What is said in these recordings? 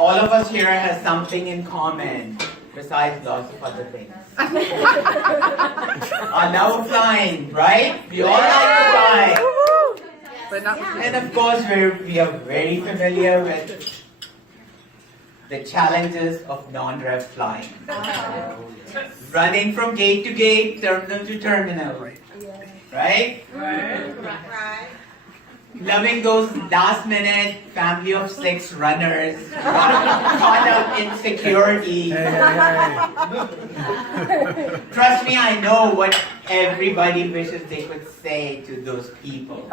all of us here has something in common, besides lots of other things. Our love of flying, right? We all like to fly. And of course, we are very familiar with the challenges of non-rev flying. Running from gate to gate, terminal to terminal. Right? Loving those last-minute family of 6 runners caught up in security. Trust me, I know what everybody wishes they could say to those people.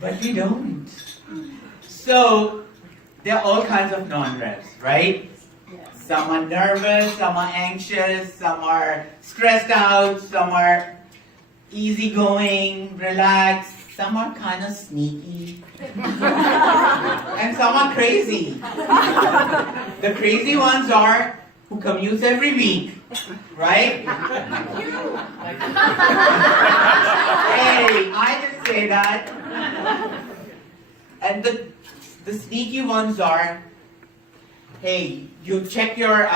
But we don't. So, there are all kinds of non-revs, right? Some are nervous, some are anxious, some are stressed out, some are easygoing, relaxed, some are kind of sneaky, and some are crazy. The crazy ones are who commutes every week, right? Hey, I didn't say that. And the sneaky ones are, hey, you check your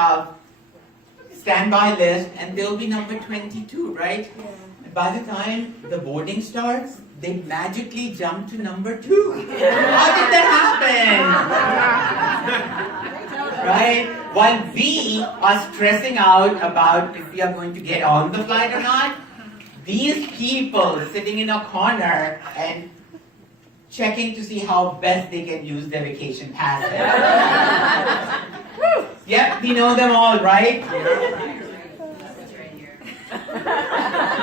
standby list and they'll be number 22, right? Yeah. By the time the boarding starts, they magically jump to number 2. How did that happen? Right? While we are stressing out about if we are going to get on the flight or not, these people sitting in a corner and checking to see how best they can use their vacation passes. Yep, we know them all, right?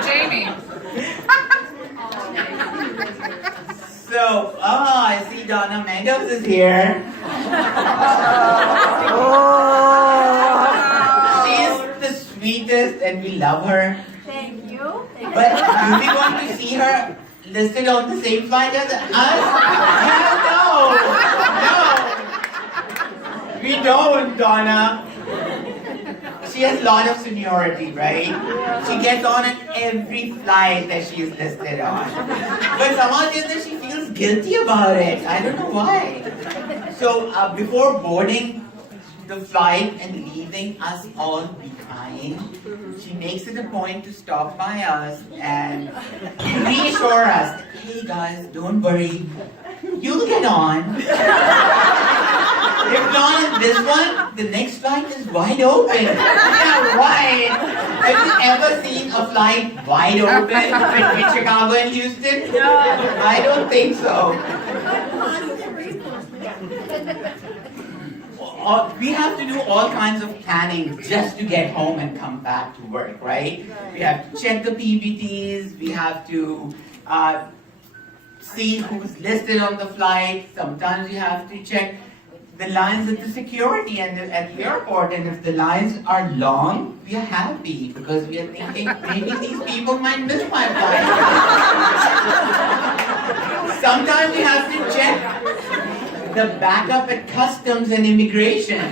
Jamie. So, I see Donna Mendoza is here. She's the sweetest and we love her. Thank you. But do we want to see her listed on the same flight as us? Hell no! No! We don't, Donna. She has a lot of seniority, right? She gets on at every flight that she is listed on. But somehow or the other she feels guilty about it. I don't know why. So before boarding the flight and leaving us all behind, she makes it a point to stop by us and reassure us, hey guys, don't worry, you'll get on. If not in this one, the next flight is wide open. Yeah, wide. Have you ever seen a flight wide open between Chicago and Houston? No. I don't think so. We have to do all kinds of planning just to get home and come back to work, right? We have to check the PBTs, we have to see who's listed on the flight. Sometimes we have to check the lines at the security and at the airport, and if the lines are long, we are happy because we are thinking maybe these people might miss my flight. Sometimes we have to check the backup at customs and immigration.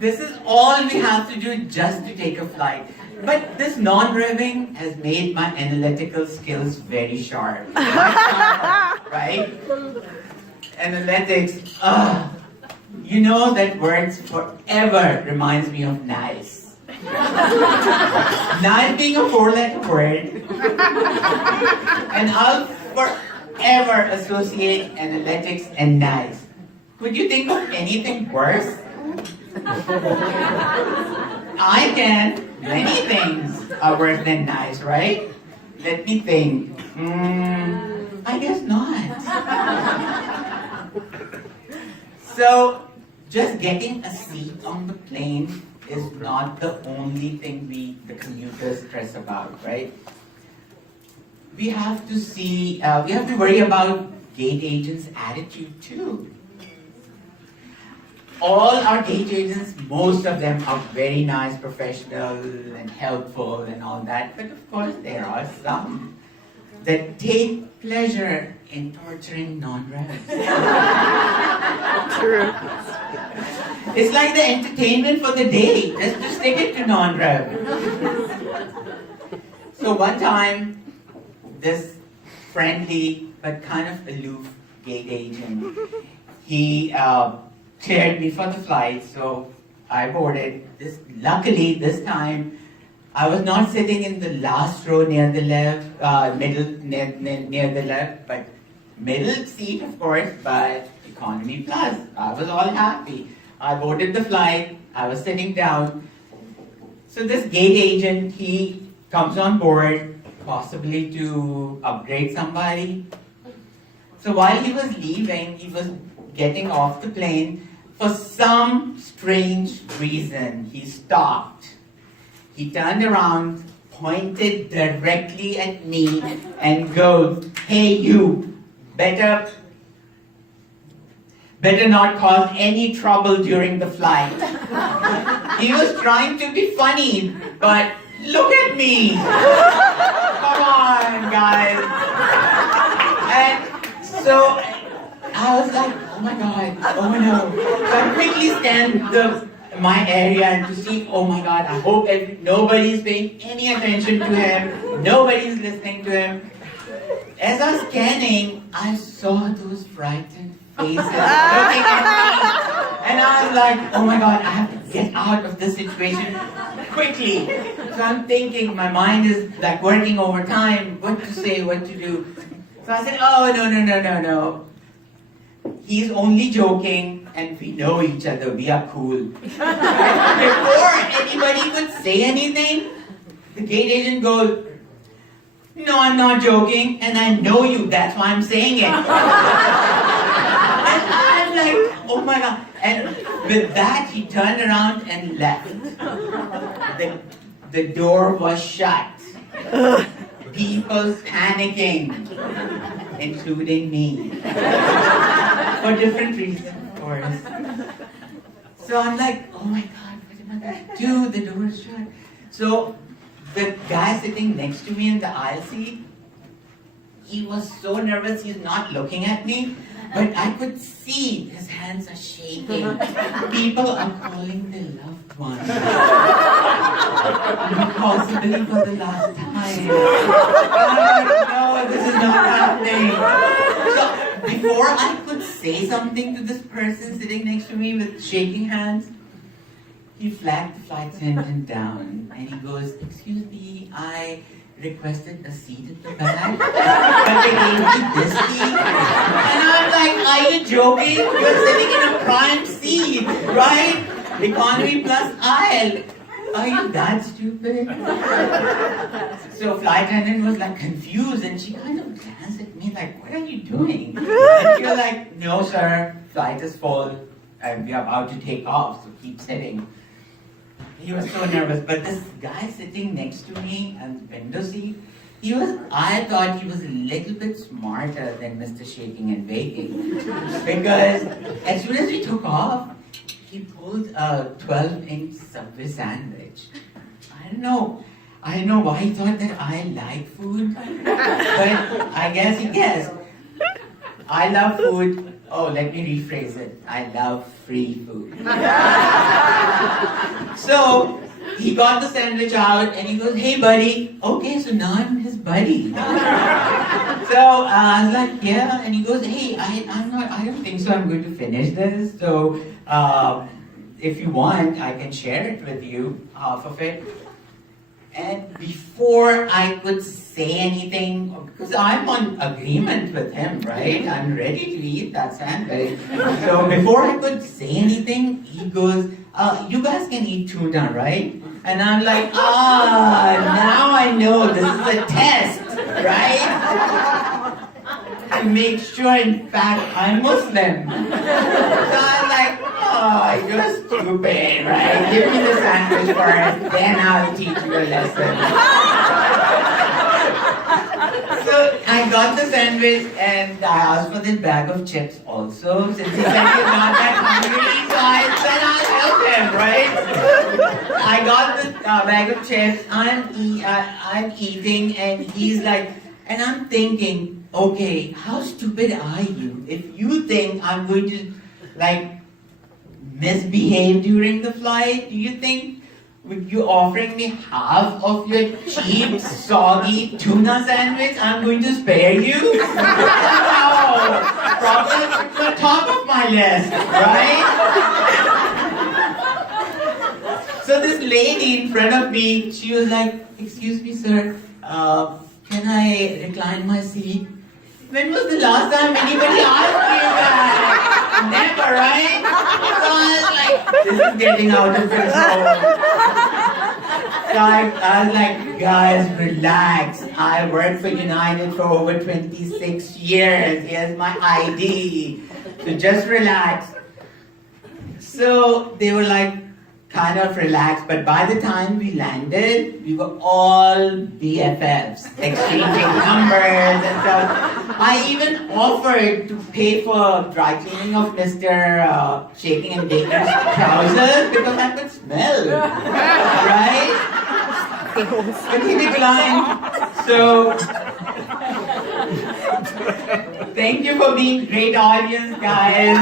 This is all we have to do just to take a flight. But this non-revving has made my analytical skills very sharp. Right? Analytics, you know that words forever reminds me of nice. Nice being a 4-letter word. And I'll forever associate analytics and nice. Could you think of anything worse? I can. Many things are worse than nice, right? Let me think. I guess not. So, just getting a seat on the plane is not the only thing the commuters stress about, right? We have to we have to worry about gate agents' attitude too. All our gate agents, most of them are very nice, professional, and helpful and all that. But of course, there are some that take pleasure in torturing non-revs. True. It's like the entertainment for the day, just to stick it to non-rev. So one time, this friendly but kind of aloof gate agent. He cleared me for the flight, so I boarded. Luckily, this time, I was not sitting in the last row near the left, near the left, but middle seat, of course, but economy plus. I was all happy. I boarded the flight. I was sitting down. So this gate agent, he comes on board, possibly to upgrade somebody. So while he was leaving, he was getting off the plane. For some strange reason, he stopped. He turned around, pointed directly at me, and goes, "Hey, you, better not cause any trouble during the flight." He was trying to be funny, but look at me. Come on, guys. And so I was like, oh my God, oh no. So I quickly scanned my area and to see, oh my God, I hope nobody's paying any attention to him. Nobody's listening to him. As I was scanning, I saw those frightened faces looking at me. And I was like, oh my God, I have to get out of this situation quickly. So I'm thinking, my mind is like working overtime, what to say, what to do. So I said, oh, no. He's only joking and we know each other, we are cool. Before anybody could say anything, the gate agent goes, no, I'm not joking, and I know you, that's why I'm saying it. And I'm like, oh my God. And with that, he turned around and left. The door was shut. People panicking, including me. For different reasons, of course. So I'm like, oh my God, what am I going to do? The door is shut. So the guy sitting next to me in the aisle seat, he was so nervous, he's not looking at me, but I could see his hands are shaking. People are calling their loved ones. Possibly for the last time. No, this is not happening. So before I could say something to this person sitting next to me with shaking hands, he flagged the flight attendant down and he goes, excuse me, I requested a seat at the back, but they gave me this seat. And I'm like, are you joking? You're sitting in a prime seat, right? Economy plus aisle. Are you that stupid? So flight attendant was like confused and she kind of glanced at me like, what are you doing? And you're like, no sir, flight is full and we're about to take off, so keep sitting. He was so nervous, but this guy sitting next to me on the window seat, I thought he was a little bit smarter than Mr. Shaking and Baking. Because as soon as we took off, he pulled a 12-inch Subway sandwich. I don't know why he thought that I like food, but I guess he guessed. I love food. Oh, let me rephrase it. I love free food. So he got the sandwich out and he goes, hey buddy. Okay, so now I'm his buddy. So I was like, yeah. And he goes, hey, I don't think so I'm going to finish this. So if you want, I can share it with you, half of it. And before I could say anything, because I'm on agreement with him, right? I'm ready to eat that sandwich. So before I could say anything, he goes, you guys can eat tuna, right? And I'm like, now I know this is a test, right? To make sure, in fact, I'm Muslim. So I'm like, oh, you're stupid, right? Give me the sandwich first, then I'll teach you a lesson. So I got the sandwich and I asked for this bag of chips also, since he said he's not that hungry, so I said I'll help him, right? I got the bag of chips, I'm eating, and he's like, and I'm thinking, okay, how stupid are you if you think I'm going to, like, misbehave during the flight? Do you think you offering me half of your cheap, soggy tuna sandwich? I'm going to spare you? No! Problem to the top of my list, right? So this lady in front of me, she was like, excuse me, sir, can I recline my seat? When was the last time anybody asked you that? Never, right? So I was like, this is getting out of control. So I was like, guys, relax. I worked for United for over 26 years. Here's my ID. So just relax. So they were like, kind of relaxed, but by the time we landed, we were all BFFs, exchanging numbers and stuff. I even offered to pay for dry cleaning of Mr. Shaking and Baker's trousers because I could smell, right? But he declined. So, thank you for being great audience, guys.